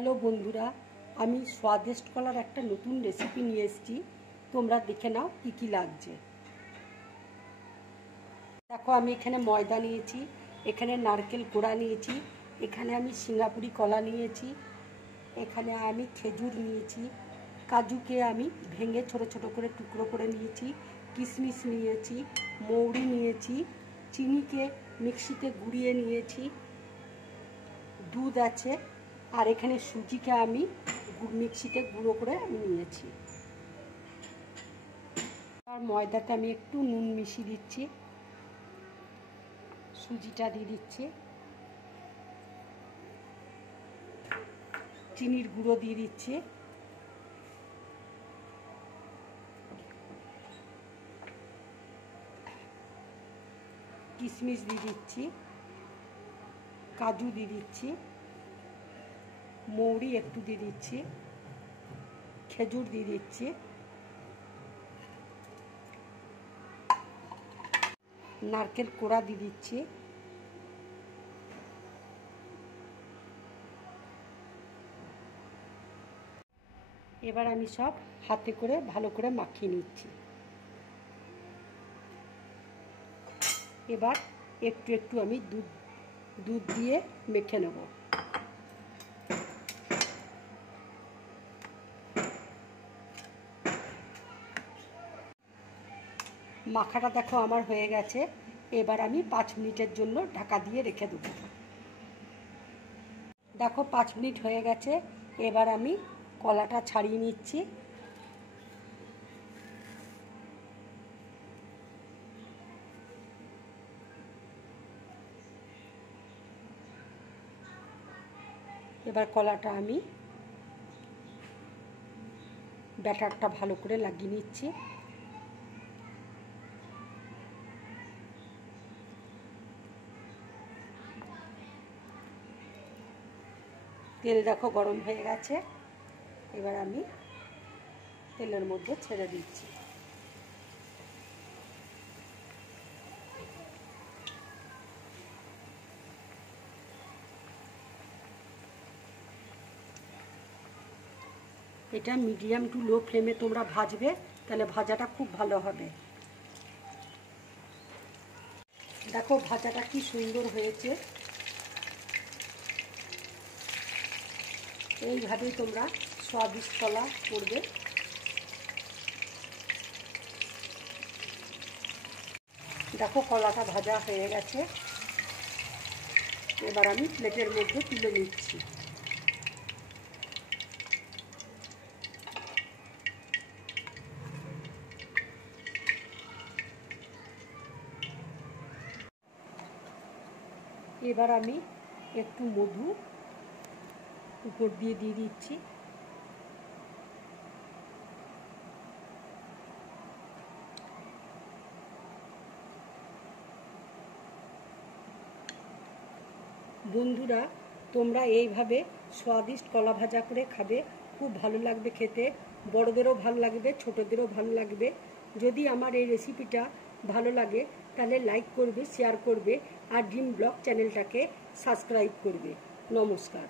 Hello বন্ধুরা, আমি স্বাদিষ্ট কলার একটা নতুন রেসিপি নিয়ে এসেছি। তোমরা দেখে নাও কি কি লাগছে। দেখো, আমি এখানে ময়দা নিয়েছি, এখানে নারকেল কোড়া নিয়েছি, এখানে আমি সিঙ্গাপুরি কলা নিয়েছি, এখানে আমি খেজুর নিয়েছি, কাজুকে আমি ভেঙে ছোট ছোট করে টুকরো করে নিয়েছি, কিশমিশ নিয়েছি, মৌরি নিয়েছি, চিনিকে মিক্সিতে গুঁড়িয়ে নিয়েছি, দুধ আছে, আর এখানে সুজিকে আমি মিক্সিতে গুঁড়ো করে আমি নিয়েছি। আর ময়দাতে আমি একটু নুন মিশিয়ে দিচ্ছি, সুজিটা দিয়ে দিচ্ছি, চিনির গুঁড়ো দিয়ে দিচ্ছি, কিশমিশ দিয়ে দিচ্ছি, কাজু দিয়ে দিচ্ছি, মৌরি একটু দিয়ে দিচ্ছি, খেজুর দিয়ে দিচ্ছি, নারকেল কোড়া দিয়ে দিচ্ছি, এবার আমি সব হাতে করে ভালো করে মাখিয়ে নিচ্ছি। এবার একটু একটু আমি দুধ দিয়ে মেখে নেব। মাখাটা দেখো আমার হয়ে গেছে। এবার আমি 5 মিনিটের জন্য ঢাকা দিয়ে রেখে দেব। দেখো 5 মিনিট হয়ে গেছে। এবার আমি কলাটা ছাড়িয়ে নিচ্ছি। এবার কলাটা আমি ব্যাটারটা ভালো করে লাগিয়ে নিচ্ছি। তেল দেখো গরম হয়ে গেছে। এবার আমি তেলের মধ্যে ছেড়ে দিচ্ছি। এটা মিডিয়াম টু লো ফ্লেমে তোমরা ভাজবে, তাহলে ভাজাটা খুব ভালো হবে। দেখো ভাজাটা কি সুন্দর হয়েছে। এইভাবেই তোমরা স্বাদিষ্ট কলা করবে। দেখো কলাটা ভাজা হয়ে গেছে। এবার আমি প্লেটের মধ্যে তুলে নিচ্ছি। এবার আমি একটু মধু উপর দিয়ে দিচ্ছি। বন্ধুরা, তোমরা এইভাবে স্বাদিষ্ট কলা ভাজা করে খাবে, খুব ভালো লাগবে খেতে। বড়দেরও ভালো লাগবে, ছোটদেরও ভালো লাগবে। যদি আমার এই রেসিপিটা ভালো লাগে তাহলে লাইক করবে, শেয়ার করবে, আর ড্রিম ব্লগ চ্যানেলটাকে সাবস্ক্রাইব করবে। নমস্কার।